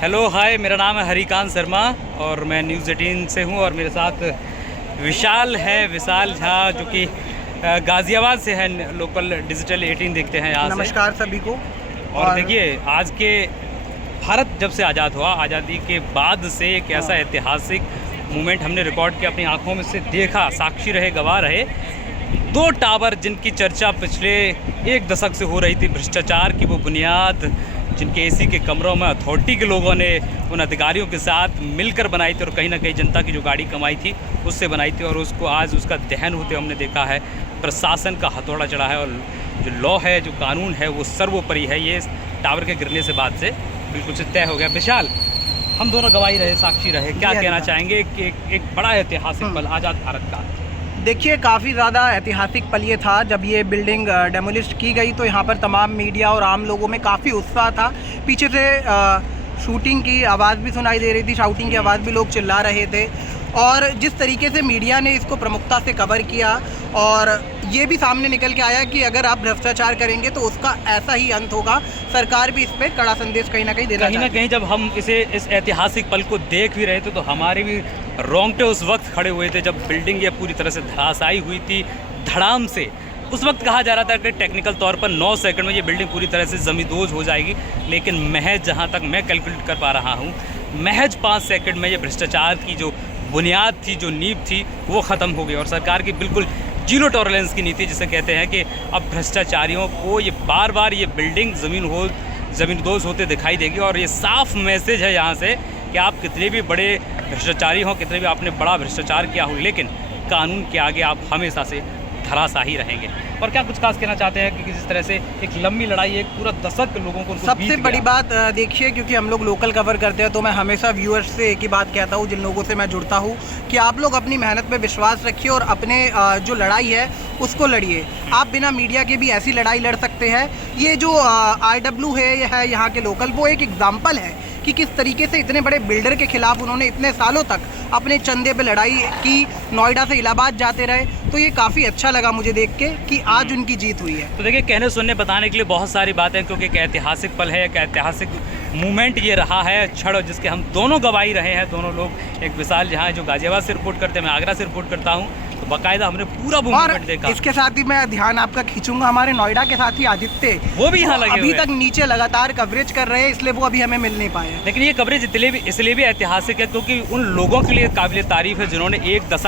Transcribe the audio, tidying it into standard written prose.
Hello hi, मेरा नाम है हरिकांत शर्मा और मैं न्यूज़ 18 से हूँ और मेरे साथ विशाल झा जो कि गाज़ियाबाद से है। लोकल डिजिटल 18 देखते हैं यहाँ से। नमस्कार सभी को। और देखिए, आज के भारत जब से आज़ाद हुआ, आज़ादी के बाद से एक ऐसा ऐतिहासिक मोमेंट हमने रिकॉर्ड किया, अपनी आँखों में से देखा, साक्षी रहे, गवाह रहे। 2 टावर जिनकी चर्चा पिछले 1 दशक से हो रही थी, भ्रष्टाचार की वो बुनियाद जिनके एसी के कमरों में अथॉरिटी के लोगों ने उन अधिकारियों के साथ मिलकर बनाई थी और कहीं ना कहीं जनता की जो गाड़ी कमाई थी उससे बनाई थी, और उसको आज उसका दहन होते हमने देखा है। प्रशासन का हथौड़ा चढ़ा है और जो लॉ है, जो कानून है, वो सर्वोपरि है। ये टावर के गिरने से बाद से बिल्कुल से तय हो गया। विशाल, हम दोनों गवाही रहे, साक्षी रहे, क्या कहना चाहेंगे कि एक बड़ा ऐतिहासिक पल आज़ाद भारत का? देखिए, काफ़ी ज़्यादा ऐतिहासिक पल ये था जब ये बिल्डिंग डेमोलिश की गई, तो यहाँ पर तमाम मीडिया और आम लोगों में काफ़ी उत्साह था। पीछे से शूटिंग की आवाज़ भी सुनाई दे रही थी, शाउटिंग की आवाज़ भी, लोग चिल्ला रहे थे। और जिस तरीके से मीडिया ने इसको प्रमुखता से कवर किया और ये भी सामने निकल के आया कि अगर आप भ्रष्टाचार करेंगे तो उसका ऐसा ही अंत होगा। सरकार भी इस पर कड़ा संदेश कहीं ना कहीं देना कहीं ना कहीं जब हम इस ऐतिहासिक पल को देख भी रहे थे तो हमारे भी रोंगटे उस वक्त खड़े हुए थे जब बिल्डिंग ये पूरी तरह से धराशायी हुई थी, धड़ाम से। उस वक्त कहा जा रहा था कि टेक्निकल तौर पर 9 सेकंड में ये बिल्डिंग पूरी तरह से ज़मींदोज़ हो जाएगी, लेकिन महज जहाँ तक मैं कैलकुलेट कर पा रहा हूँ, महज 5 सेकंड में ये भ्रष्टाचार की जो बुनियाद थी, जो नींव थी, वो ख़त्म हो गई। और सरकार की बिल्कुल जीरो टॉलरेंस की नीति, जिसे कहते हैं कि अब भ्रष्टाचारियों को ये बार बार ये बिल्डिंग ज़मींदोज़ होते दिखाई देगी। और ये साफ मैसेज है यहाँ से कि आप कितने भी बड़े भ्रष्टाचारी हों, कितने भी आपने बड़ा भ्रष्टाचार किया हो, लेकिन कानून के आगे आप हमेशा से धराशाही रहेंगे। और क्या कुछ खास कहना चाहते हैं कि जिस तरह से एक लंबी लड़ाई, एक पूरा दशक लोगों को सबसे बड़ी बात देखिए, क्योंकि हम लोग लोकल कवर करते हैं तो मैं हमेशा व्यूअर्स से एक ही बात कहता हूँ, जिन लोगों से मैं जुड़ता हूँ, कि आप लोग अपनी मेहनत पे विश्वास रखिए और अपने जो लड़ाई है उसको लड़िए। आप बिना मीडिया के भी ऐसी लड़ाई लड़ सकते हैं। ये जो IW है यहाँ के लोकल, वो एक एग्जाम्पल है कि किस तरीके से इतने बड़े बिल्डर के खिलाफ उन्होंने इतने सालों तक अपने चंदे पे लड़ाई की, नोएडा से इलाहाबाद जाते रहे। तो ये काफ़ी अच्छा लगा मुझे देख के कि आज उनकी जीत हुई है। तो देखिए, कहने सुनने बताने के लिए बहुत सारी बातें, क्योंकि एक ऐतिहासिक पल है, एक ऐतिहासिक मूवमेंट ये रहा है, क्षण जिसके हम दोनों गवाही रहे हैं। दोनों लोग, एक विशाल जहाँ जो गाजियाबाद से रिपोर्ट करते हैं, मैं आगरा से रिपोर्ट करता हूँ, तो बाकायदा हमने पूरा मूवमेंट देखा। इसके साथ ही मैं ध्यान आपका खींचूंगा, हमारे नोएडा के साथी आदित्य, वो भी यहाँ लगे अभी तक नीचे लगातार कवरेज कर रहे हैं, इसलिए वो अभी हमें मिल नहीं पाए। लेकिन ये कवरेज इसलिए भी ऐतिहासिक है क्योंकि उन लोगों के लिए काबिल तारीफ है जिन्होंने 1 दशक